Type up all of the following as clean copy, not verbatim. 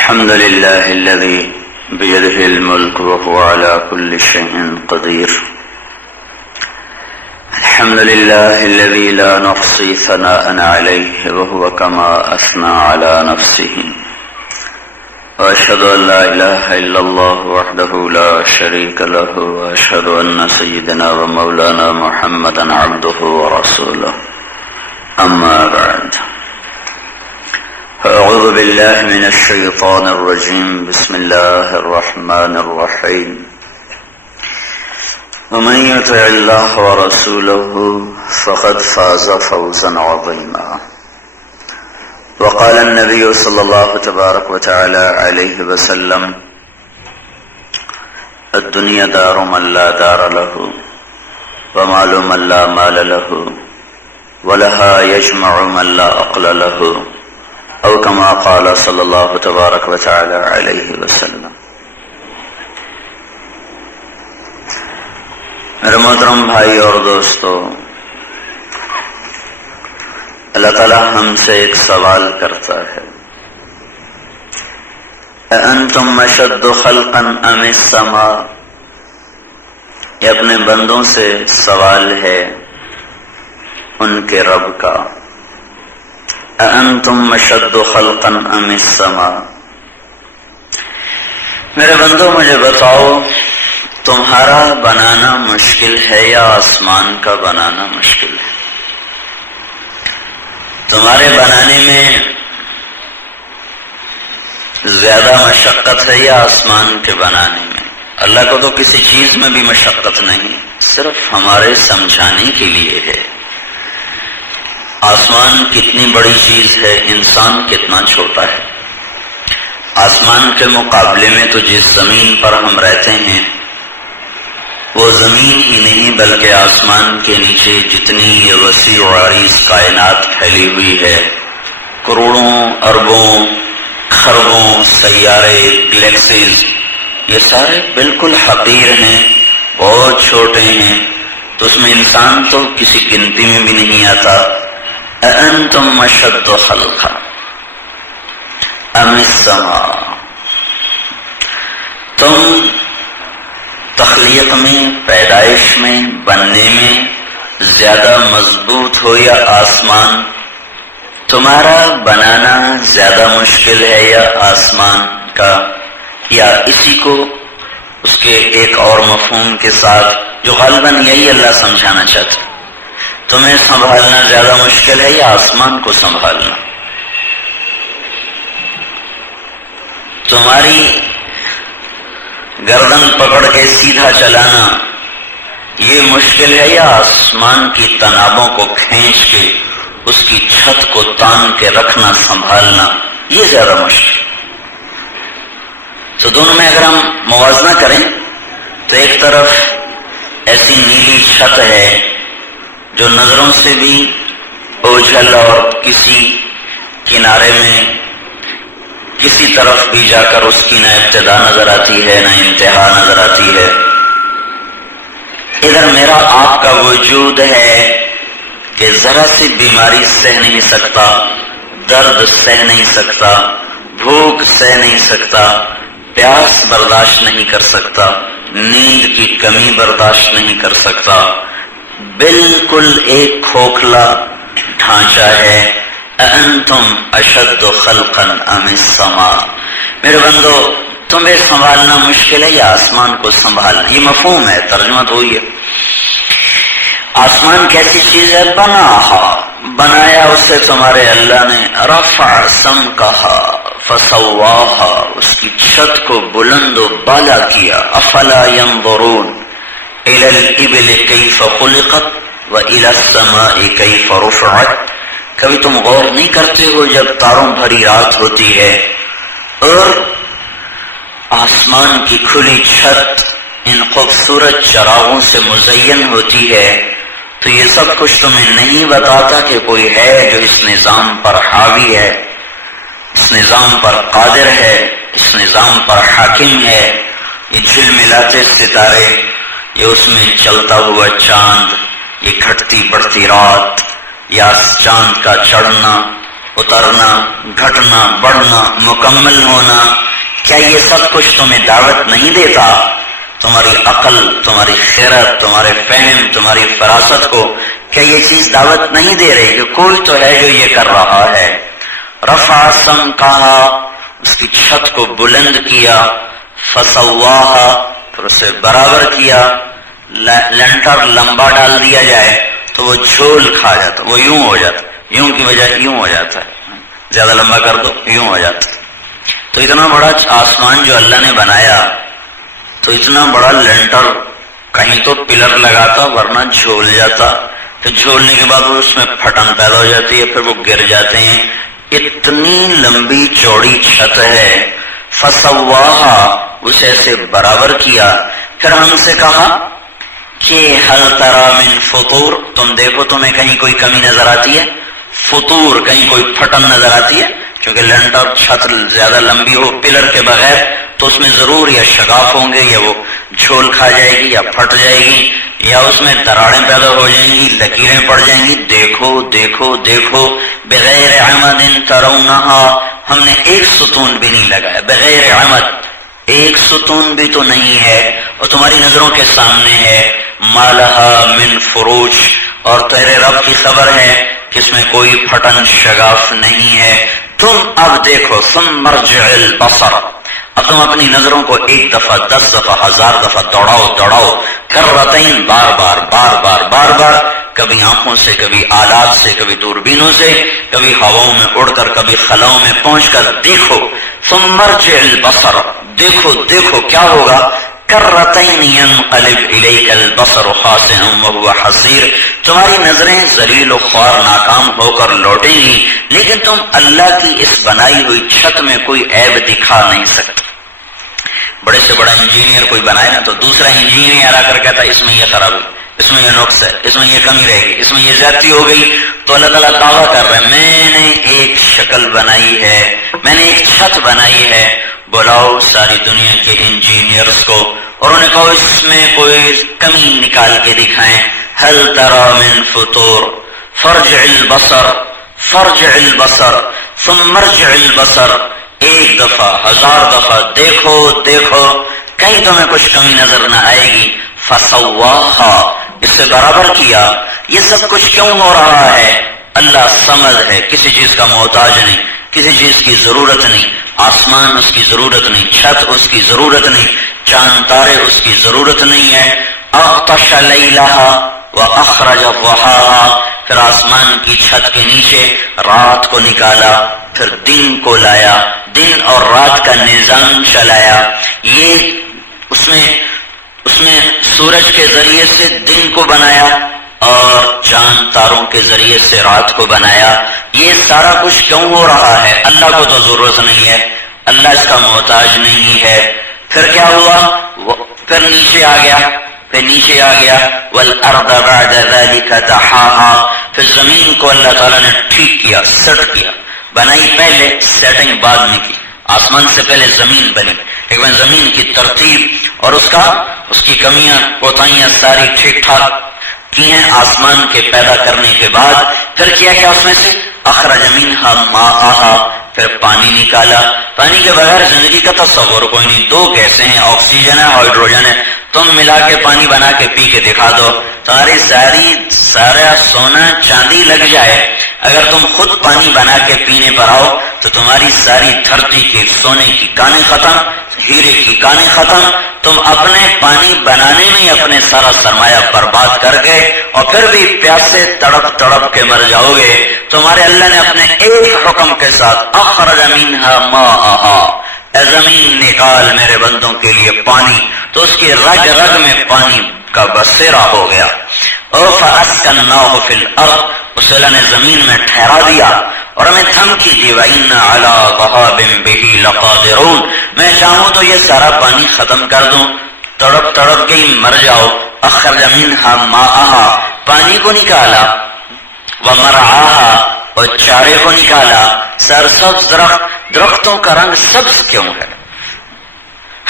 الحمد لله الذي بيده الملك وهو على كل شيء قدير. الحمد لله الذي لا نحصي ثناء عليه وهو كما أثنى على نفسه. وأشهد أن لا إله إلا الله وحده لا شريك له، وأشهد أن سيدنا ومولانا محمدا عبده ورسوله. أما بعد، أعوذ بالله من الشيطان الرجيم. بسم الله الرحمن الرحيم. ومن يطع الله ورسوله فقد فاز فوزا عظيما. وقال النبي صلى الله تبارك وتعالى عليه وسلم: الدنيا دار من لا دار له، ومال من لا مال له، ولها يجمع من لا عقل له، او كما قال صلی اللہ تبارک و تعالی علیہ وسلم. میرے محترم بھائی اور دوستو، اللہ تعالیٰ ہم سے ایک سوال کرتا ہے: اَأَنْتُمْ أَشَدُّ خَلْقًا أَمِ السَّمَاءُ؟ یہ اپنے بندوں سے سوال ہے ان کے رب کا. اَأَنْتُمْ أَشَدُّ خَلْقًا أَمِ السَّمَاءُ؟ میرے بندوں، مجھے بتاؤ، تمہارا بنانا مشکل ہے یا آسمان کا بنانا مشکل ہے؟ تمہارے بنانے میں زیادہ مشقت ہے یا آسمان کے بنانے میں؟ اللہ کو تو کسی چیز میں بھی مشقت نہیں، صرف ہمارے سمجھانے کے لیے ہے. آسمان کتنی بڑی چیز ہے، انسان کتنا چھوٹا ہے. آسمان کے مقابلے میں تو جس زمین پر ہم رہتے ہیں وہ زمین ہی نہیں بلکہ آسمان کے نیچے جتنی یہ وسیع و عریض کائنات پھیلی ہوئی ہے، کروڑوں اربوں خربوں سیارے گلیکسیز، یہ سارے بالکل حقیر ہیں، بہت چھوٹے ہیں، تو اس میں انسان تو کسی گنتی میں بھی نہیں آتا. اَأَنْتُمْ أَشَدُّ خَلْقًا أَمِ السَّمَاءُ؟ تم تخلیق میں، پیدائش میں، بننے میں زیادہ مضبوط ہو یا آسمان؟ تمہارا بنانا زیادہ مشکل ہے یا آسمان کا؟ یا اسی کو اس کے ایک اور مفہوم کے ساتھ، جو غالباً یہی اللہ سمجھانا چاہتا ہے، تمہیں سنبھالنا زیادہ مشکل ہے یا آسمان کو سنبھالنا؟ تمہاری گردن پکڑ کے سیدھا چلانا یہ مشکل ہے یا آسمان کی تنابوں کو کھینچ کے اس کی چھت کو تان کے رکھنا، سنبھالنا، یہ زیادہ مشکل؟ تو دونوں میں اگر ہم موازنہ کریں تو ایک طرف ایسی نیلی چھت ہے جو نظروں سے بھی اوجھل اور کسی کنارے میں کسی طرف بھی جا کر اس کی نہ ابتدا نظر آتی ہے نہ انتہا نظر آتی ہے. ادھر میرا آپ کا وجود ہے کہ ذرا سی بیماری سہ نہیں سکتا، درد سہ نہیں سکتا، بھوک سہ نہیں سکتا، پیاس برداشت نہیں کر سکتا، نیند کی کمی برداشت نہیں کر سکتا، بالکل ایک کھوکھلا ڈھانچہ ہے. اَأَنْتُمْ أَشَدُّ خَلْقًا أَمِ السَّمَاءُ؟ میرے بندو، تمہیں سنبھالنا مشکل ہے یا آسمان کو سنبھالنا؟ یہ مفہوم ہے، ترجمہ تو ہوئی ہے. آسمان کیسی چیز ہے؟ بنایا اسے تمہارے اللہ نے. رفع سمکہا فسواہا، اس کی چھت کو بلند و بالا کیا. افلا ينظرون إلى الإبل كيف خلقت وإلى السماء كيف رفعت؟ کبھی تم غور نہیں کرتے ہو جب تاروں بھری رات ہوتی ہے اور آسمان کی کھلی چھت ان خوبصورت چراغوں سے مزین ہوتی ہے، تو یہ سب کچھ تمہیں نہیں بتاتا کہ کوئی ہے جو اس نظام پر حاوی ہے، اس نظام پر قادر ہے، اس نظام پر حاکم ہے. یہ جھلملاتے ستارے، یہ اس میں چلتا ہوا چاند، یہ گھٹتی بڑھتی رات، یا چاند کا چڑھنا اترنا، گھٹنا، بڑھنا، مکمل ہونا، کیا یہ سب کچھ تمہیں دعوت نہیں دیتا؟ تمہاری عقل، تمہاری خیرت، تمہارے فہم، تمہاری فراست کو کیا یہ چیز دعوت نہیں دے رہی کہ کوئی تو ہے جو یہ کر رہا ہے؟ رفع سمکہا، اس کی چھت کو بلند کیا، فسواہا، پھر اسے برابر کیا۔ لنٹر لمبا ڈال دیا جائے تو وہ جھول کھا جاتا، وہ یوں ہو جاتا، یوں کی بجائے یوں ہو جاتا ہے، زیادہ لمبا کر دو یوں ہو جاتا۔ تو اتنا بڑا آسمان جو اللہ نے بنایا، تو اتنا بڑا لنٹر کہیں تو پلر لگاتا ورنہ جھول جاتا، پھر جھولنے کے بعد اس میں پھٹن پیدا ہو جاتی ہے، پھر وہ گر جاتے ہیں۔ اتنی لمبی چوڑی چھت ہے، فسواہا، اسے ایسے برابر کیا۔ پھر ہم سے کہا کہ ہل تری من فطور، تم دیکھو تمہیں کہیں کوئی کمی نظر آتی ہے؟ فطور، کہیں کوئی پھٹن نظر آتی ہے؟ کیونکہ لنٹر چھت زیادہ لمبی ہو پلر کے بغیر تو اس میں ضرور یا شگاف ہوں گے، یا وہ جھول کھا جائے گی، یا پھٹ جائے گی، یا اس میں دراڑیں پیدا ہو جائیں گی، لکیریں پڑ جائیں گی۔ دیکھو دیکھو دیکھو، بغیر عمد ترونہا، ہم نے ایک ستون بھی نہیں لگایا، بغیر عمد، ایک ستون بھی تو نہیں ہے، اور تمہاری نظروں کے سامنے ہے۔ ما لہا من فروج، اور تیرے رب کی خبر ہے کہ اس میں کوئی پھٹن شگاف نہیں ہے۔ تم اب دیکھو، ثم ارجع البصر، اب تم اپنی نظروں کو 1 دفعہ، 10 دفعہ، 1000 دفعہ دوڑاؤ، کرتین، بار بار، کبھی آنکھوں سے، کبھی آلات سے، کبھی دوربینوں سے، کبھی ہواؤں میں اڑ کر، کبھی خلاؤں میں پہنچ کر دیکھو۔ ثم ارجع البصر، دیکھو کیا ہوگا؟ کرتین ینقلب الیک البصر خاسئا وهو حسیر، تمہاری نظریں ذلیل و خوار ناکام ہو کر لوٹیں گی، لیکن تم اللہ کی اس بنائی ہوئی چھت میں کوئی عیب دکھا نہیں سکتے۔ بڑے سے بڑا انجینئر کوئی بنائے نا، تو دوسرا انجینئر آ کر کہتا ہے اس میں یہ خرابی، اس میں یہ نقص ہے، اس میں یہ کمی رہے گی، اس میں یہ زیادتی ہو گئی، تو اللہ تعالیٰ دعویٰ کر رہا ہے میں نے ایک شکل بنائی ہے، میں نے ایک چھت بنائی ہے، بلاؤ ساری دنیا کے انجینئرز کو اور انہیں کہو اس میں کوئی کمی نکال کے دکھائیں۔ هل تری من فطور، فارجع البصر ثم ارجع البصر، 1 دفعہ، 1000 دفعہ دیکھو، کہیں تمہیں کچھ کمی نظر نہ آئے گی۔ فسواہا، اس سے برابر کیا۔ یہ سب کچھ کیوں ہو رہا ہے؟ اللہ سمجھ ہے، کسی چیز کا محتاج نہیں، کسی چیز کی ضرورت نہیں، آسمان اس کی ضرورت نہیں، چھت اس کی ضرورت نہیں، چاند تارے اس کی ضرورت نہیں ہے۔ اغطش لیلہا واخرج ضحاہا، پھر آسمان کی چھت کے نیچے رات کو نکالا، پھر دن کو لایا، دن اور رات کا نظام چلایا۔ یہ اس میں سورج کے ذریعے سے دن کو بنایا اور چاند تاروں کے ذریعے سے رات کو بنایا۔ یہ سارا کچھ کیوں ہو رہا ہے؟ اللہ کو تو ضرورت نہیں ہے، اللہ اس کا محتاج نہیں ہے۔ پھر کیا ہوا؟ پھر نیچے آ گیا، والارض بعد ذلك دحاہا، پھر زمین کو اللہ تعالیٰ نے ٹھیک کیا، سیٹ کیا، بنائی پہلے، سیٹنگ بعد میں کی۔ آسمان سے پہلے زمین بنی، لیکن زمین کی ترتیب اور اس کی کمیاں کوتاہیاں ساری ٹھیک ٹھاک کی ہیں آسمان کے پیدا کرنے کے بعد۔ پھر کیا اس میں سے اخرج منہا ماءہا، پھر پانی نکالا۔ پانی کے بغیر زندگی کا تصور کوئی نہیں، 2 گیسیں ہیں، آکسیجن ہے، ہائیڈروجن ہے، تم ملا کے پانی بنا کے پی کے دکھا دو، تمہاری سارا سونا چاندی لگ جائے، اگر تم خود پانی بنا کے پینے پر آؤ تو تمہاری ساری دھرتی کی سونے کی کانیں ختم، ہیرے کی کانیں ختم، تم اپنے پانی بنانے میں اپنے سارا سرمایہ برباد کر گئے، اور پھر بھی پیاسے تڑپ کے مر جاؤ گے۔ تمہارے اللہ نے اپنے ایک حکم کے ساتھ اخرج منہا ماءہا، اے زمین نکال میرے بندوں کے لیے پانی، تو اس کی رگ رگ میں پانی کا بسیرا ہو گیا۔ اور فَأَسْكَنَّاهُ فِي الْأَرْضِ، اس اللہ نے زمین میں ٹھہرا دیا اور ہمیں دھمکی دی، وَإِنَّ عَلَىٰ ذَهَابٍ بِهِ لَقَادِرُونَ، میں چاہوں تو یہ سارا پانی ختم کر دوں، تڑپ کے ہی مر جاؤ۔ اخرج منها ماءها، پانی کو نکالا، ومرعاها، اور چارے کو نکالا۔ سرسبز درختوں کا رنگ سبز کیوں ہے؟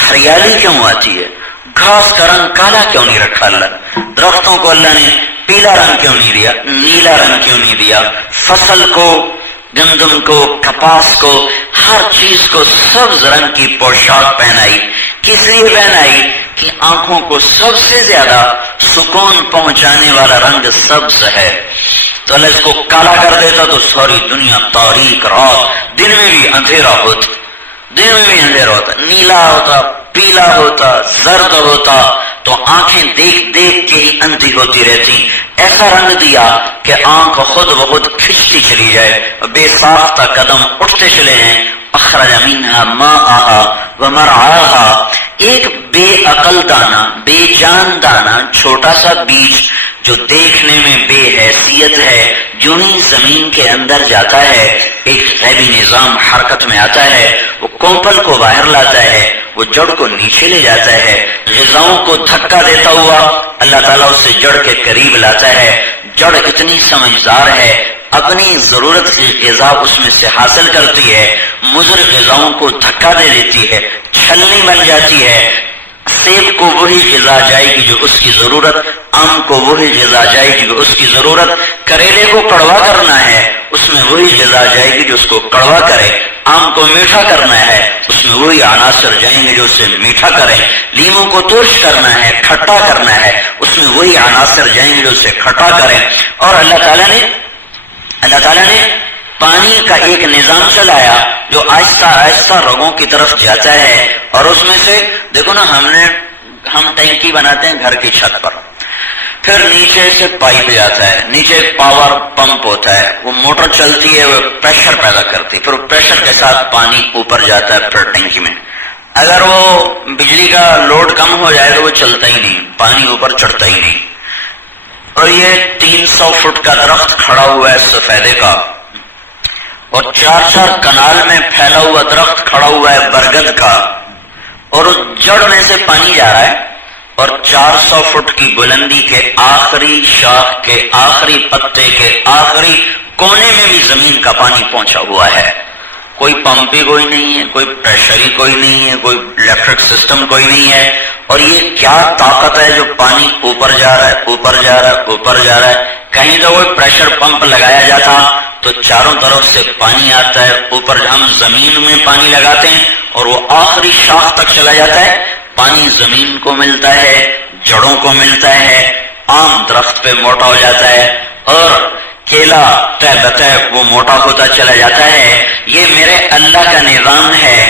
ہریالی کیوں آتی ہے؟ گھاس کا رنگ کالا کیوں نہیں رکھا اللہ؟ درختوں کو اللہ نے پیلا رنگ کیوں نہیں دیا، نیلا رنگ کیوں نہیں دیا؟ فصل کو گندم کو، کپاس کو، ہر چیز کو سبز رنگ کی پوشاک پہنائی. کس لیے پہنائی؟ کہ آنکھوں کو سب سے زیادہ سکون پہنچانے والا رنگ سبز ہے. تو اللہ اس کو کالا کر دیتا تو ساری دنیا تاریک، رات، دن میں بھی اندھیرا ہوتا، دن میں بھی اندھیرا ہوتا، نیلا ہوتا، پیلا ہوتا، زرد ہوتا، تو آنکھیں دیکھ دیکھ کے ہی اندھی ہوتی رہتی. ایسا رنگ دیا کہ آنکھ خود بخود کھچتی چلی جائے، بے ساختہ قدم اٹھتے چلے ہیں. اخرج منها ماءها ومرعاها. ایک بے عقل دانا، بے جان دانا، چھوٹا سا بیج جو دیکھنے میں بے حیثیت ہے، جو ہی زمین کے اندر جاتا ہے ایک غیبی نظام حرکت میں آتا ہے، وہ کومپل کو باہر لاتا ہے، وہ جڑ کو نیچے لے جاتا ہے، غذاؤں کو دھکا دیتا ہوا اللہ تعالیٰ اسے جڑ کے قریب لاتا ہے. جڑ اتنی سمجھدار ہے، اپنی ضرورت کی غذا اس میں سے حاصل کرتی ہے، مضر غذاؤں کو دھکا دے دیتی ہے، چھلنی بن جاتی ہے. سیب کو وہی غذا جائے گی جو اس کی ضرورت، آم کو وہی غذا جائے گی جو اس کی ضرورت، کریلے کو کڑوا کرنا ہے اس میں وہی غذا جائے گی جو اس کو کڑوا کرے، آم کو میٹھا کرنا ہے اس میں وہی عناصر جائیں گے جو اسے میٹھا کریں، لیموں کو ترش کرنا ہے، کھٹا کرنا ہے اس میں وہی عناصر جائیں گے جو اسے کھٹا کریں. اور اللہ تعالیٰ نے پانی کا ایک نظام چلایا جو آہستہ آہستہ رگوں کی طرف جاتا ہے. اور اس میں سے دیکھو نا، ہم ٹینکی بناتے ہیں گھر کی چھت پر، پھر نیچے سے پائپ جاتا ہے، نیچے ایک پاور پمپ ہوتا ہے، وہ موٹر چلتی ہے، وہ پریشر پیدا کرتی ہے، پھر وہ پریشر کے ساتھ پانی اوپر جاتا ہے پھر ٹینکی میں. اگر وہ بجلی کا لوڈ کم ہو جائے تو وہ چلتا ہی نہیں، پانی اوپر چڑھتا ہی نہیں. اور یہ 300 فٹ کا درخت کھڑا ہوا ہے سفیدے کا، اور 4 کنال میں پھیلا ہوا درخت کھڑا ہوا ہے برگد کا، اور اس جڑ میں سے پانی جا رہا ہے، اور 400 فٹ کی بلندی کے آخری شاخ کے آخری پتے کے آخری کونے میں بھی زمین کا پانی پہنچا ہوا ہے. کوئی پمپ بھی کوئی نہیں ہے، کوئی پریشر ہی کوئی نہیں ہے، کوئی الیکٹرک سسٹم کوئی نہیں ہے. اور یہ کیا طاقت ہے جو پانی اوپر جا رہا ہے، اوپر جا رہا ہے، اوپر جا رہا ہے. کہیں تو کوئی پریشر پمپ لگایا جاتا تو چاروں طرف سے پانی آتا ہے، اوپر ہم زمین میں پانی لگاتے ہیں اور وہ آخری شاخ تک چلا جاتا ہے. پانی زمین کو ملتا ہے، جڑوں کو ملتا ہے، عام درخت پہ موٹا ہو جاتا ہے، اور کیلا طے بطے وہ موٹا ہوتا چلا جاتا ہے. یہ میرے اللہ کا نظام ہے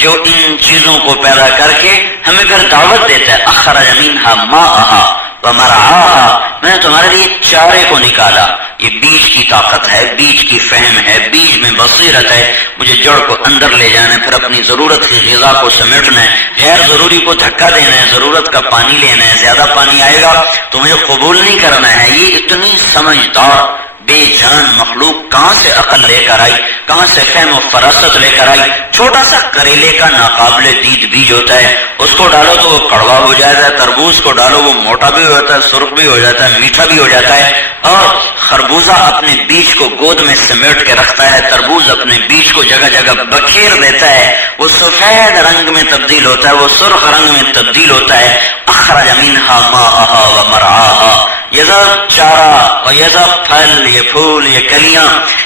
جو ان چیزوں کو پیدا کر کے ہمیں پھر دعوت دیتا ہے. اخرج منها ماءها ومرعاها. میں نے تمہارے لیے چارے کو نکالا. یہ بیج کی طاقت ہے، بیج کی فہم ہے، بیج میں بصیرت ہے. مجھے جڑ کو اندر لے جانا ہے، پھر اپنی ضرورت کی غذا کو سمیٹنا ہے، غیر ضروری کو دھکا دینا ہے، ضرورت کا پانی لینا ہے. زیادہ پانی آئے گا تو مجھے قبول نہیں کرنا ہے. یہ اتنی سمجھدار بے جان مخلوق کہاں سے عقل لے کر آئی، کہاں سے فہم و فراست لے کر آئی. چھوٹا سا کریلے کا ناقابل دید بیج ہوتا ہے، اس کو ڈالو تو وہ کڑوا ہو جاتا ہے. تربوز کو ڈالو وہ موٹا بھی ہو جاتا ہے، سرخ بھی ہو جاتا ہے، میٹھا بھی ہو جاتا ہے. اور خربوزہ اپنے بیج کو گود میں سمیٹ کے رکھتا ہے، تربوز اپنے بیج کو جگہ جگہ بکھیر دیتا ہے، وہ سفید رنگ میں تبدیل ہوتا ہے، وہ سرخ رنگ میں تبدیل ہوتا ہے. اخرج منها ماءها ومرعاها. یہ سب چارہ اور یہ سب پھل، یہ پھول، یہ کلیاں،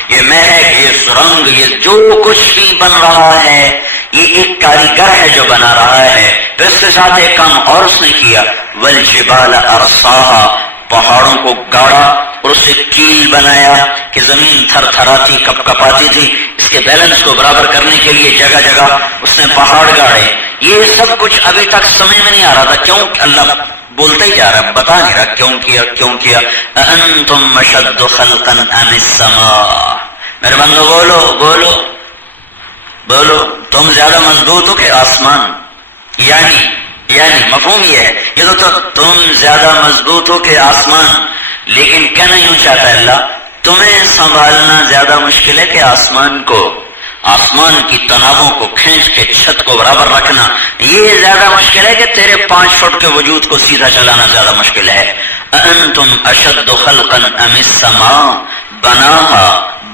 یہ مہک، یہ سرنگ، یہ جو کچھ بھی بن رہا ہے یہ ایک کاریگر ہے جو بنا رہا ہے. پھر اس کے ساتھ ایک کام اور اس نے کیا، والجبال ارساها. پہاڑوں کو گاڑا اور اسے کیل بنایا کہ زمین تھر تھراتی کپ کپاتی تھی. اس کے بیلنس کو برابر کرنے کے لیے جگہ جگہ اس نے پہاڑ گاڑے. یہ سب کچھ ابھی تک سمجھ میں نہیں آ رہا تھا، کیوں اللہ بولتا ہی جا رہا ہے، بتا نہیں رہا کیوں کیا کیوں کیا. انتم اشد خلقا ام السماء. میرے بندو بولو بولو بولو، تم زیادہ مضبوط ہو کہ آسمان؟ یعنی مفہوم یہ ہے، یہ تو تم زیادہ مضبوط ہو کہ آسمان. لیکن کہنا یوں چاہتا ہے اللہ، تمہیں سنبھالنا زیادہ مشکل ہے کہ آسمان کو. آسمان کی تنابوں کو کھینچ کے چھت کو برابر رکھنا یہ زیادہ مشکل ہے کہ تیرے 5 فٹ کے وجود کو سیدھا چلانا زیادہ مشکل ہے. انتم اشد خلقا ام السماء.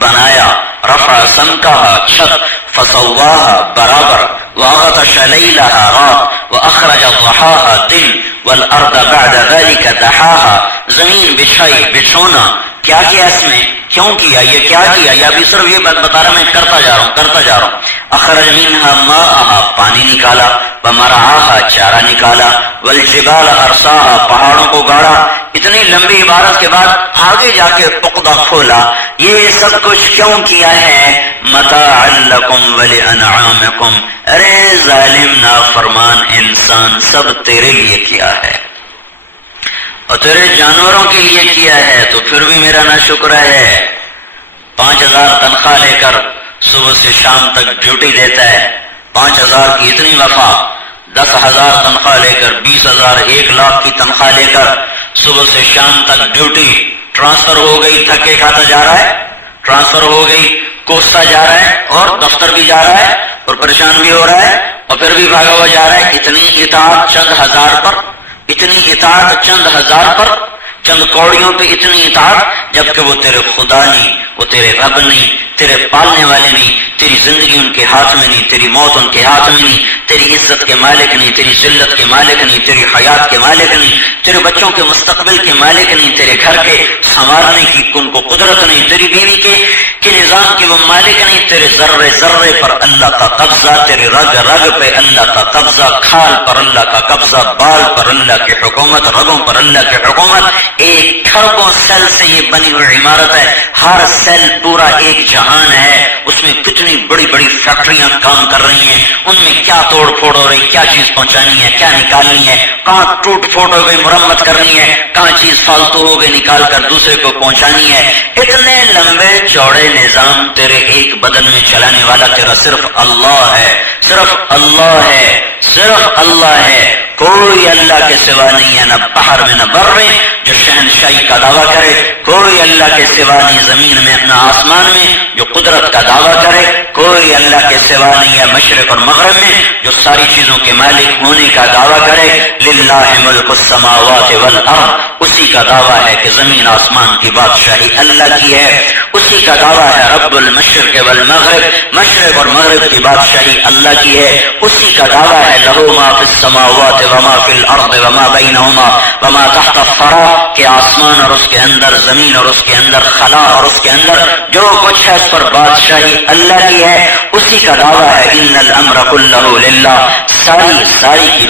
بنایا، رفع سمکها چھت، فسواها برابر، واغطش لیلها رات، واخرج ضحاها دن، والارض بعد ذلك دحاها، زمین بچھائی بچھونا، کیا کیا اس میں، کیوں کیا، یہ کیا کیا، یا بھی صرف یہ بات بتا رہا میں کرتا جا رہا ہوں. اخرج منها ماءها، پانی نکالا، ومرعاها چارہ نکالا، والجبال ارساها پہاڑوں کو گاڑا. اتنی لمبی عبارت کے بعد آگے جا کے عقدہ کھولا، یہ سب کچھ کیوں کیا ہے؟ متاعا لکم ولانعامکم، ارے ظالم نافرمان انسان، سب تیرے لیے کیا ہے اور تیرے جانوروں کے لیے کیا ہے، تو پھر بھی میرا ناشکر ہے. 5000 تنخواہ لے کر صبح سے شام تک ڈیوٹی دیتا ہے، 5000 کی اتنی وفا، 10,000 تنخواہ لے کر 20,000 1 لاکھ کی تنخواہ لے کر صبح سے شام تک ڈیوٹی، ٹرانسفر ہو گئی، تھکے کھاتا جا رہا ہے، ٹرانسفر ہو گئی، کوستا جا رہا ہے، اور دفتر بھی جا رہا ہے اور پریشان بھی ہو رہا ہے اور پھر بھی بھاگا ہوا جا رہا ہے. اتنی اطاعت چند ہزار پر، اتنی اطاعت چند ہزار پر، چند کوڑیوں پہ اتنی اطاعت، جبکہ وہ تیرے خدا نہیں، وہ تیرے رب نہیں، تیرے پالنے والے نہیں، تیری زندگی ان کے ہاتھ میں نہیں، تیری موت ان کے ہاتھ میں نہیں، تیری عزت کے مالک نہیں، تیری ذلت کے مالک نہیں، تیری حیات کے مالک نہیں، تیرے بچوں کے مستقبل کے مالک نہیں، تیرے گھر کے سنوارنے کی ان کو قدرت نہیں، تیری بیوی کے نظام کے وہ مالک نہیں. تیرے ذرے ذرے پر اللہ کا قبضہ، تیرے رگ رگ پہ اللہ کا قبضہ، کھال پر اللہ کا قبضہ، بال پر اللہ کی حکومت، رگوں پر اللہ کی حکومت. ایک ٹھرکوں سیل سے یہ بنی ہوئی عمارت ہے، ہر سیل پورا ایک جہان ہے، اس میں کتنی بڑی بڑی فیکٹریاں کام کر رہی ہیں، ان میں کیا توڑ پھوڑ ہو رہی، کیا چیز پہنچانی ہے، کیا نکالنی ہے، کہاں ٹوٹ پھوٹ ہو گئی مرمت کرنی ہے، کہاں چیز فالتو ہو گئی نکال کر دوسرے کو پہنچانی ہے. اتنے لمبے چوڑے نظام تیرے ایک بدن میں چلانے والا تیرا صرف اللہ ہے، صرف اللہ ہے، صرف اللہ ہے. کوئی اللہ کے سوا نہیں ہے، نہ بحر میں نہ بر میں جو شہنشاہی کا دعویٰ کرے، کوئی اللہ کے سوا نہیں زمین میں نہ آسمان میں جو قدرت کا دعویٰ کرے، کوئی اللہ کے سوا نہیں ہے مشرق اور مغرب میں جو ساری چیزوں کے مالک ہونے کا دعویٰ کرے. للہ ملک السماوات والارض، اسی کا دعویٰ ہے کہ زمین آسمان کی بادشاہی اللہ کی ہے، اسی کا دعویٰ ہے رب المشرق والمغرب، مشرق اور مغرب کی بادشاہی اللہ کی ہے، اسی کا دعویٰ ہے لہو ما فی السماوات وما فی الارض وما بینہما وما تحت الثری، کہ آسمان اور اس کے اندر، زمین اور اس کے اندر، خلا اور اس کے اندر جو کچھ ہے اس پر بادشاہی اللہ کی ہے. اسی کا دعویٰ ہے ان الامر کلہ للہ، ساری کی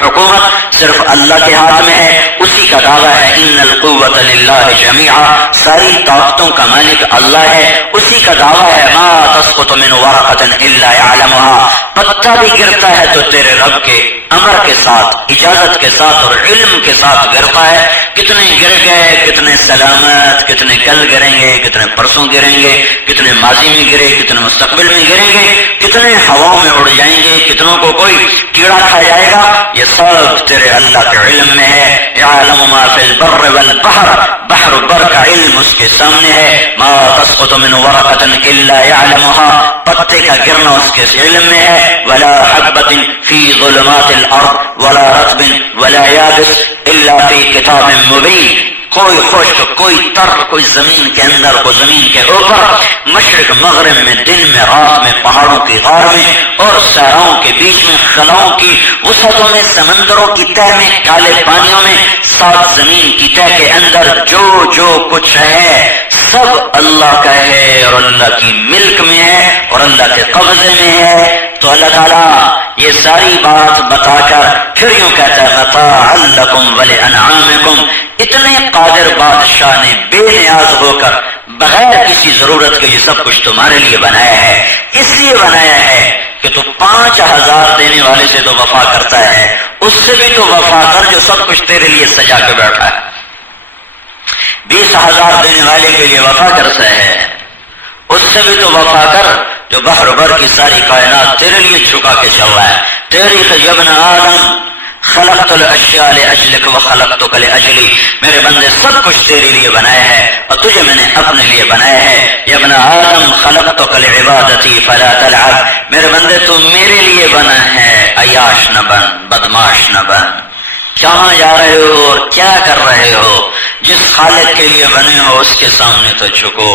حکومت صرف اللہ کے ہاتھ میں ہے. اسی کا دعویٰ ہے ان القوۃ للہ جمیعا، ساری طاقتوں کا مالک اللہ ہے. اسی کا دعویٰ ہے ما تسقط من ورقۃ الا یعلمها، پتا بھی گرتا ہے تو تیرے رب کے امر کے ساتھ، اجازت کے ساتھ اور علم کے ساتھ گرتا ہے. کتنے گر گئے، کتنے سلامت، کتنے کل گریں گے، کتنے پرسوں گریں گے، کتنے ماضی میں گرے، کتنے مستقبل میں گریں گے، کتنے ہواؤں میں اڑ جائیں گے، کتنوں کو کوئی کیڑا کھا جائے گا، یہ سب تیرے اللہ کے علم میں ہے. یعلم ما فی البر والبحر، بحر و بر کا علم اس کے سامنے ہے. ما تسقط من ورقۃ الا یعلمها، پتے کا گرنا اس کے علم میں ہے. ولا حبۃ فی ظلمات الارض ولا رطب ولا یابس الا فی کتاب مبین، کوئی خشک، کوئی تر، کوئی زمین کے اندر، کوئی زمین کے اوپر، مشرق مغرب میں، دن میں، رات میں، پہاڑوں کی غار میں اور صحراؤں کے بیچ میں، خلاؤں کی وسعتوں میں، سمندروں کی تہ میں، کالے پانیوں میں، سات زمین کی تہ کے اندر جو کچھ ہے سب اللہ کا ہے اور اللہ کی ملک میں ہے اور اللہ کے قبضے میں ہے. تو اللہ تعالیٰ یہ ساری بات بتا کر پھر یوں کہتا ہے متاعا لکم ولانعامکم، اتنے قادر بادشاہ نے بے نیاز ہو کر بغیر کسی ضرورت کے یہ سب کچھ تمہارے لیے بنایا ہے. اس لیے بنایا ہے کہ تو 5000 دینے والے سے تو وفا کرتا ہے، اس سے بھی تو وفا کر جو سب کچھ تیرے لیے سجا کے بیٹھا ہے. 20,000 دینے والے کے لیے وفا کرتا ہے، اس سے بھی تو وفا کر جو بحر بر کی ساری کائنات تیرے لیے جھکا کے چل رہا ہے. تیری یا ابن آدم خلقت الاشیاء لاجلک وخلقتک لاجلی، میرے بندے سب کچھ تیرے لیے بنایا ہے اور تجھے میں نے اپنے لیے بنایا ہے. یا ابن آدم خلقتک لعبادتی فلا تلعب، میرے بندے تو میرے لیے بنا ہے، عیاش نہ بن، بدماش نہ بن. کہاں جا رہے ہو اور کیا کر رہے ہو؟ جس خالق کے لیے بنے ہو اس کے سامنے تو جھکو،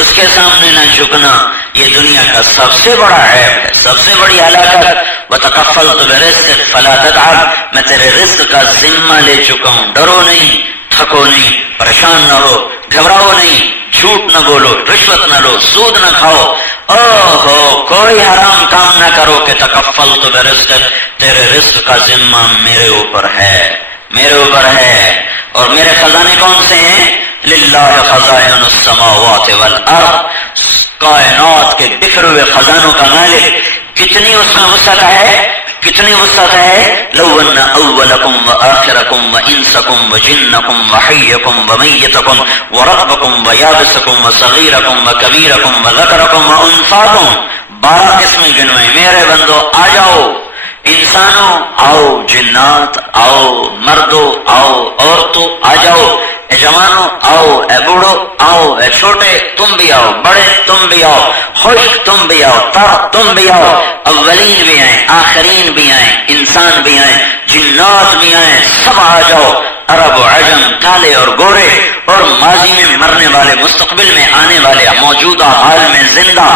اس کے سامنے نہ جھکنا یہ دنیا کا سب سے بڑا عیب ہے، سب سے بڑی ہلاکت. وتکفلت برزقک فلا تتعب، میں تیرے رزق کا ذمہ لے چکا ہوں، ڈرو نہیں، تھکو نہیں، پریشان نہ ہو، گھبراؤ نہیں، جھوٹ نہ بولو، رشوت نہ لو، سود نہ کھاؤ، کوئی حرام کام نہ کرو کہ تکفلت برزقک، تیرے رزق کا ذمہ میرے اوپر ہے، میرے اوپر ہے۔ اور میرے خزانے کون سے ہیں؟ للہ خزائن السماوات والارض، کائنات کے بکھرے ہوئے خزانوں کا مالک۔ کتنی اس میں وسعت ہے، کتنی وسعت ہے؟ لو ان اولکم وآخرکم وانسکم وجنکم وحیکم ومیتکم وربکم ویابسکم وصغیرکم وکبیرکم وذکرکم وانثاکم، 12 قسمیں گنوائیں۔ میرے بندو آ جاؤ، انسانوں آؤ، جنات آؤ، مردوں آؤ، عورتوں آ جاؤ، اے جوانوں آؤ، اے بوڑھو آؤ، اے چھوٹے تم بھی آؤ، بڑے تم بھی آؤ، خوش تم بھی آؤ، تر تم بھی آؤ، اولین بھی آئیں، آخرین بھی آئیں، انسان بھی آئیں، جنات بھی آئیں، سب آ جاؤ، عرب و عجم، کالے اور گورے، اور ماضی میں مرنے والے، مستقبل میں آنے والے، موجودہ حال میں زندہ،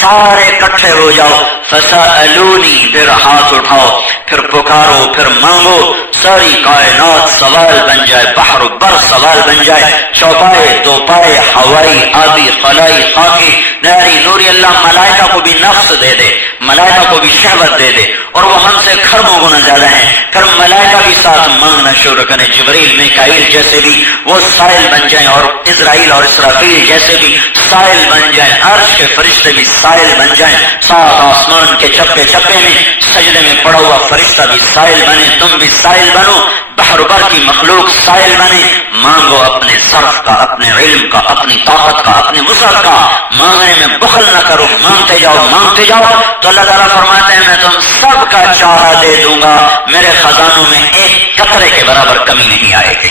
سارے اکٹھے ہو جاؤ۔ فسألونی، پھر ہاتھ اٹھاؤ، پھر پکارو، پھر مانگو، ساری کائنات سوال بن جائے، بحر بر سوال بن جائے، چوپائے دو پائے، ہوائی آبی خلائی خاکی ناری نوری، اللہ ملائکہ کو بھی نفس دے دے، ملائکہ کو بھی شہوت دے دے، اور وہ ہم سے کھربوں گنا زیادہ ہیں، پھر ملائکہ بھی ساتھ مانگنا شروع کریں، جبریل میکائیل جیسے بھی وہ سائل بن جائیں، اور اسرائیل اور اسرافیل جیسے بھی سائل بن جائیں، عرش کے فرشتے بھی سائل بن جائیں، سات آسمان کے چپے چپے میں سجدے میں پڑا ہوا فرشتہ بھی سائل بنے، تم بھی سائل بنو، بحر بر کی مخلوق سائل بنے، مانگو اپنے صرف کا، اپنے علم کا، اپنی طاقت کا، اپنے وسعت کا، مانگنے میں بخل نہ کرو، مانگتے جاؤ، مانگتے جاؤ، تو اللہ تعالیٰ فرماتے ہیں میں تم سب کا چارہ دے دوں گا، میرے خزانوں میں ایک قطرے کے برابر کمی نہیں آئے گی۔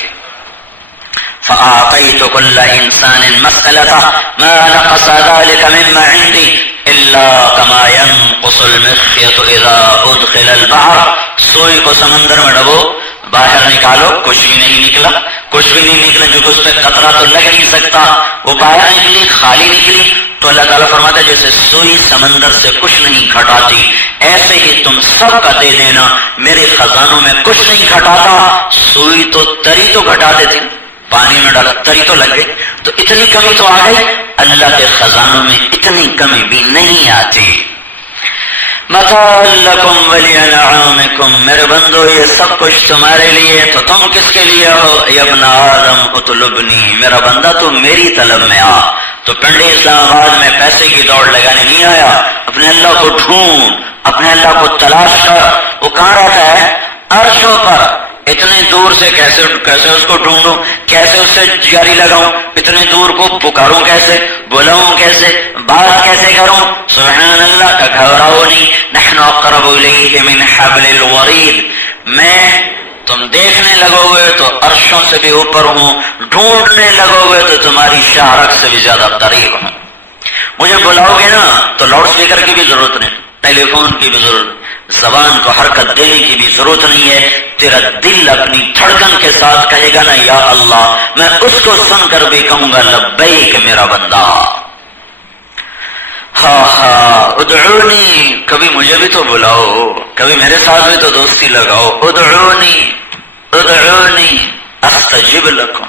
فَأَعْطَيْتُ كُلَّ إِنسَانٍ مَسْأَلَتَهُ مَا نَقَصَ ذَلِكَ مِمَّا عِندِي إِلَّا كَمَا يَنقُصُ الْمِخْيَطُ إِذَا أُدْخِلَ الْبَحْرَ، سوئی کو سمندر میں ڈبو، باہر نکالو، کچھ بھی نہیں نکلا، کچھ بھی نہیں نکلا، جو اس پہ قطرہ تو لگ نہیں سکتا، وہ باہر نکلی، خالی نکلی، تو اللہ تعالیٰ فرماتا ہے جیسے سوئی سمندر سے کچھ نہیں گھٹاتی، ایسے ہی تم سب کا دے دینا، میرے خزانوں میں کچھ نہیں گھٹاتا۔ سوئی تو تری تو گھٹا دیتی، پانی میں ڈالا تری تو لگ گئی، تو اتنی کمی تو آ گئی، اللہ کے خزانوں میں اتنی کمی بھی نہیں آتی۔ متاع لکم ولانعامکم، میرے بندو یہ سب کچھ تمہارے لیے، تو تم کس کے لیے ہو؟ یا ابن آدم اطلبنی، میرا بندہ تو میری طلب میں آ، تو پنڈی اسلام آباد میں پیسے کی دوڑ لگانے نہیں آیا، اپنے اللہ کو ڈھونڈ، اپنے اللہ کو تلاش کر، وہ کہاں رہتا ہے؟ عرشوں پر، اتنے دور سے کیسے اس کو ڈھونڈوں، کیسے اس سے جاری لگاؤں، اتنے دور کو پکاروں کیسے، بلاؤں کیسے، بات کیسے کروں؟ سبحان اللہ کا گھبراؤ نہیں، نحن اقرب الیہ من حبل الورید، میں تم دیکھنے لگو گے تو عرشوں سے بھی اوپر ہوں، ڈھونڈنے لگو گے تو تمہاری شاہرگ سے بھی زیادہ قریب ہوں۔ مجھے بلاؤ گے نا تو لاؤڈ اسپیکر کی بھی ضرورت نہیں، ٹیلی فون کی بھی ضرورت نہیں، زبان کو حرکت دینے کی بھی ضرورت نہیں ہے، تیرا دل اپنی دھڑکن کے ساتھ کہے گا نا یا اللہ، میں اس کو سن کر بھی کہوں گا لبیک میرا بندہ۔ ادعونی، کبھی مجھے بھی تو بلاؤ، کبھی میرے ساتھ بھی تو دوستی لگاؤ، ادعونی ادعونی استجب لکم،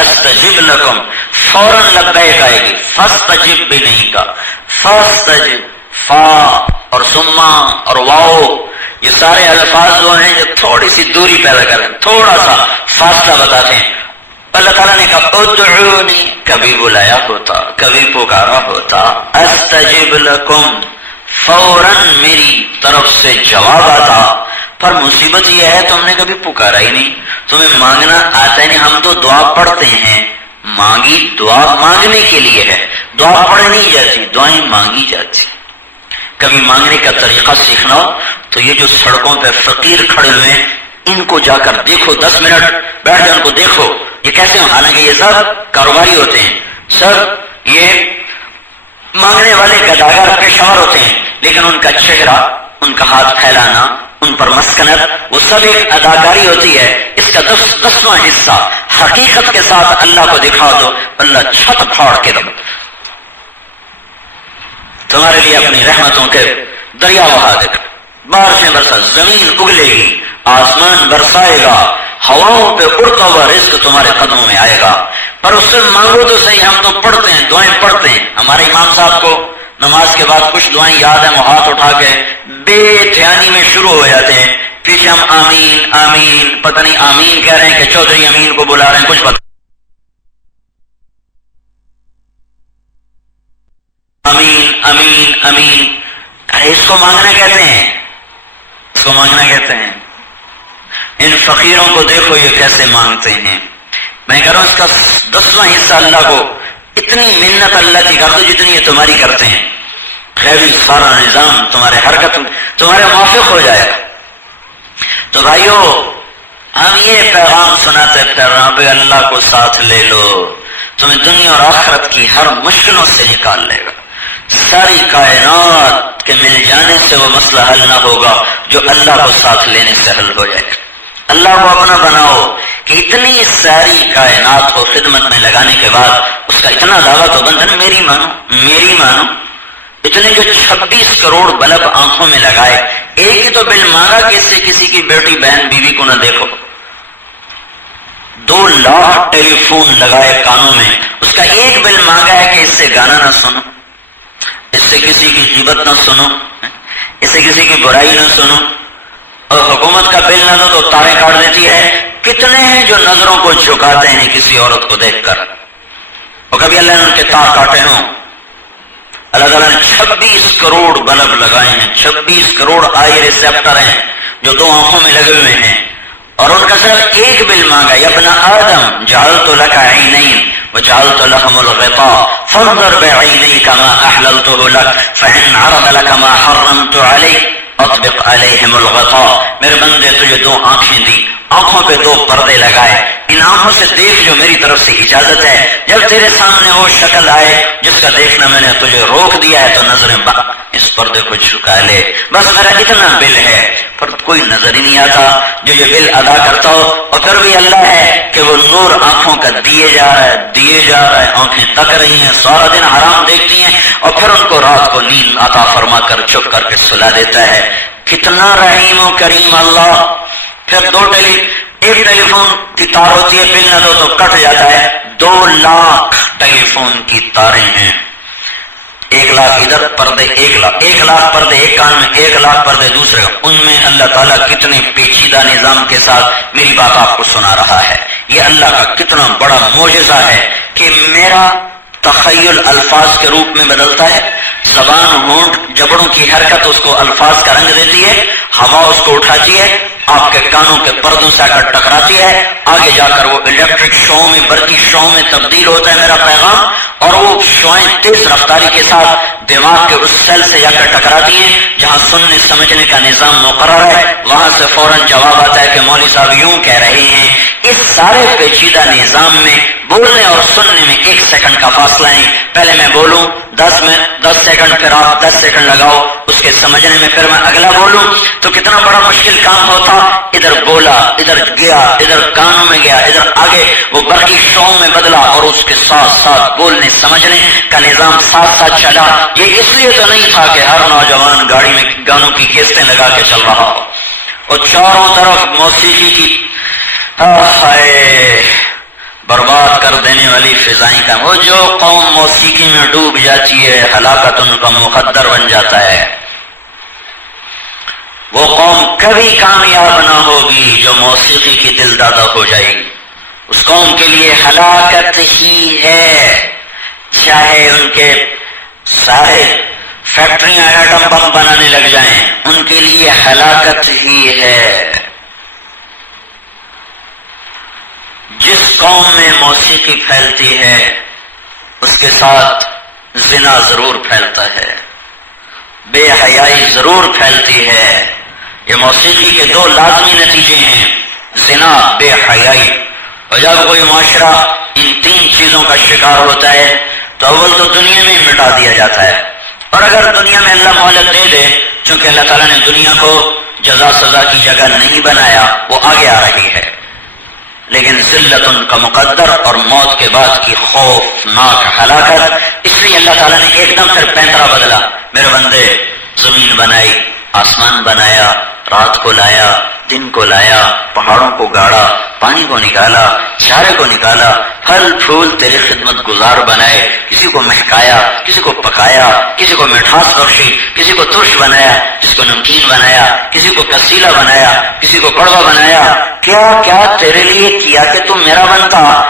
استجب لکم، فوراً لبیک آئے گی، فاستجب بھی نہیں کا، فاستجب، فا اور سما اور واؤ، یہ سارے الفاظ وہ ہیں جو تھوڑی سی دوری پیدا کریں، تھوڑا سا فاصلہ بتاتے ہیں۔ اللہ تعالیٰ نے کہا ادعونی، کبھی بلایا ہوتا، کبھی پکارا ہوتا، استجب لکم، فوراً میری طرف سے جواب آتا، پر مصیبت یہ ہے تم نے کبھی پکارا ہی نہیں، تمہیں مانگنا آتا ہی نہیں۔ ہم تو دعا پڑھتے ہیں، مانگی دعا مانگنے کے لیے ہے، دعا پڑھنی نہیں جاتی، دعائیں مانگی جاتی۔ کبھی مانگنے کا طریقہ سیکھنا ہو تو یہ جو سڑکوں پہ فقیر کھڑے ہوئے ہیں ان کو جا کر دیکھو، 10 منٹ بیٹھ جا، ان کو دیکھو یہ کیسے ہیں، حالانکہ یہ سب کاروباری ہوتے ہیں، سب یہ مانگنے والے گداگر پیشور ہوتے ہیں، لیکن ان کا چہرہ، ان کا ہاتھ پھیلانا، ان پر مسکنت، وہ سب ایک اداکاری ہوتی ہے۔ اس کا 10واں حصہ حقیقت کے ساتھ اللہ کو دکھا دو، اللہ چھت پھاڑ کے دو، تمہارے لیے اپنی رحمتوں کے دریا بہا دے، بارشیں برسا، زمین اگلے گی، آسمان برسائے گا، ہواؤں پہ اڑتا ہوا رزق تمہارے قدموں میں آئے گا۔ پر اس سے مانگو تو صحیح، ہم تو پڑھتے ہیں، دعائیں پڑھتے ہیں، ہمارے امام صاحب کو نماز کے بعد کچھ دعائیں یاد ہیں، وہ ہاتھ اٹھا کے بے دھیانی میں شروع ہو جاتے ہیں، پیچھے ہم آمین آمین، پتہ نہیں آمین کہہ رہے ہیں کہ چودھری امین کو بلا رہے ہیں، کچھ پتہ امین امین امین۔ ارے اس کو مانگنا کہتے ہیں، اس کو مانگنا کہتے ہیں۔ ان فقیروں کو دیکھو یہ کیسے مانگتے ہیں۔ میں کہہ رہا ہوں اس کا 10واں حصہ اللہ کو اتنی منت اللہ کی کر دو جتنی یہ تمہاری کرتے ہیں، خیری سارا نظام تمہارے حرکت تمہارے موافق ہو جائے گا۔ تو بھائیو ہم یہ پیغام سناتے پھر رہے ہیں، اللہ کو ساتھ لے لو، تمہیں دنیا اور آخرت کی ہر مشکلوں سے نکال لے گا۔ ساری کائنات کے مل جانے سے وہ مسئلہ حل نہ ہوگا جو اللہ کو ساتھ لینے سے حل ہو جائے گا۔ اللہ کو اپنا بناؤ کہ اتنی ساری کائنات کو خدمت میں لگانے کے بعد اس کا اتنا دعویٰ تو بنتا ہے، میری مانو میری مانو۔ اتنے جو 26 کروڑ بلب آنکھوں میں لگائے، ایک ہی تو بل مانگا کہ اس سے کسی کی بیٹی بہن بیوی کو نہ دیکھو، 2 لاکھ ٹیلی فون لگائے کانوں میں، اس کا ایک بل مانگا ہے کہ اس سے گانا نہ سنو، اس سے کسی کی غیبت نہ سنو، اس سے کسی کی برائی نہ سنو، اور حکومت کا بل نہ دو تو تاریں کاٹ دیتی ہے۔ کتنے ہیں جو نظروں کو جھکاتے ہیں کسی عورت کو دیکھ کر، اور کبھی اللہ نے ان کے تار کاٹے ہوں۔ اللہ تعالیٰ نے 26 کروڑ بلب لگائے ہیں، 26 کروڑ آئی ریسیپٹر ہیں جو 2 آنکھوں میں لگے ہوئے ہیں، اور ان کا صرف ایک بل مانگا، یا ابن آدم جعلت لك عینین وجعلت لهم الغطاء فانظر بعینیک ما احللته لك فان عرض لك ما حرمت علیک اطبق علیہم الغطاء۔ میرے بندے تجھے 2 آنکھیں دی، آنکھوں پہ 2 پردے لگائے، ان آنکھوں سے دیکھ جو میری طرف سے اجازت ہے، جب تیرے سامنے وہ شکل آئے جس کا دیکھنا میں نے تجھے روک دیا ہے تو نظریں اس پردے کو جھکا لے، بس میرا اتنا بل ہے۔ پر کوئی نظر ہی نہیں آتا جو یہ بل ادا کرتا ہو، اور پھر بھی اللہ ہے کہ وہ نور آنکھوں کا دیے جا رہا ہے، دیے جا رہا ہے، آنکھیں تک رہی ہیں، سارا دن حرام دیکھتی ہیں، اور پھر ان کو رات کو نیند عطا فرما کر چپ کر کے سلا دیتا ہے۔ کتنا رحیم و کریم اللہ۔ پھر ایک ٹیلی فون کی تار ہوتی ہے، بل نہ دو تو کٹ جاتا ہے، 2 لاکھ ٹیلی فون کی تاریں ہیں، 1 لاکھ ادھر پردے، 1 لاکھ پردے ایک کان میں، 1 لاکھ پردے دوسرے، ان میں اللہ تعالیٰ کتنے پیچیدہ نظام کے ساتھ میری بات آپ کو سنا رہا ہے۔ یہ اللہ کا کتنا بڑا معجزہ ہے کہ میرا تخیل الفاظ کے روپ میں بدلتا ہے، زبان ہونٹ جبڑوں کی حرکت اس کو الفاظ کا رنگ دیتی ہے، ہوا اس کو اٹھاتی ہے، آپ کے کانوں کے پردوں سے آ کر ٹکراتی ہے، آگے جا کر وہ الیکٹرک شعاؤں میں، برقی شعاؤں میں تبدیل ہوتا ہے میرا پیغام، اور وہ شعائیں تیز رفتاری کے ساتھ دماغ کے اس سیل سے جا کر ٹکراتی ہیں جہاں سننے سمجھنے کا نظام مقرر ہے، وہاں سے فوراً جواب آتا ہے کہ مولوی صاحب یوں کہہ رہے ہیں۔ اس سارے پیچیدہ نظام میں بولنے اور سننے میں 1 سیکنڈ کا فاصلہ ہے، پہلے میں بولوں 10 سیکنڈ، پھر آپ 10 سیکنڈ لگاؤ اس کے سمجھنے میں، پھر میں اگلا بولوں، تو کتنا بڑا مشکل کام ہوتا۔ ادھر بولا، ادھر گیا، ادھر کانوں میں گیا، ادھر آگے وہ برقی شعاؤں میں بدلا، اور اس کے ساتھ ساتھ بولنے سمجھنے کا نظام ساتھ ساتھ چلا۔ یہ اس لیے تو نہیں تھا کہ ہر نوجوان گاڑی میں گانوں کی کیسٹیں لگا کے چل رہا ہو، اور چاروں طرف موسیقی کی برباد کر دینے والی فضائیں کا، وہ جو قوم موسیقی میں ڈوب جاتی ہے ہلاکت ان کا مقدر بن جاتا ہے۔ وہ قوم کبھی کامیاب نہ ہوگی جو موسیقی کی دل دادا ہو جائے گی، اس قوم کے لیے ہلاکت ہی ہے، چاہے ان کے سارے فیکٹریاں ایٹم بم بنانے لگ جائیں، ان کے لیے ہلاکت ہی ہے۔ جس قوم میں موسیقی پھیلتی ہے اس کے ساتھ زنا ضرور پھیلتا ہے، بے حیائی ضرور پھیلتی ہے۔ یہ موسیقی کے 2 لازمی نتیجے ہیں، زنا، بے حیائی۔ اور جب کوئی معاشرہ ان 3 چیزوں کا شکار ہوتا ہے تو اول تو دنیا میں مٹا دیا جاتا ہے، اور اگر دنیا میں اللہ مہلت دے دے، چونکہ اللہ تعالیٰ نے دنیا کو جزا سزا کی جگہ نہیں بنایا، وہ آگے آ رہی ہے، لیکن ذلت ان کا مقدر اور موت کے بعد کی خوفناک ہلاکت۔ اس لیے اللہ تعالیٰ نے ایک دم پھر پینترا بدلا، میرے بندے زمین بنائی، آسمان بنایا، رات کو لایا، دن کو لایا، پہاڑوں کو گاڑا، پانی کو نکالا، چارے کو نکالا، پھل پھول تیری خدمت گزار بنائے، کسی کو مہکایا، کسی کو پکایا، کسی کو مٹھاس بخشی، کسی کو ترش بنایا، کسی کو نمکین بنایا، کسی کو کسیلا بنایا، کسی کو کڑوا بنایا، کیا کیا تیرے لیے کیا کہ تم میرا بنتا،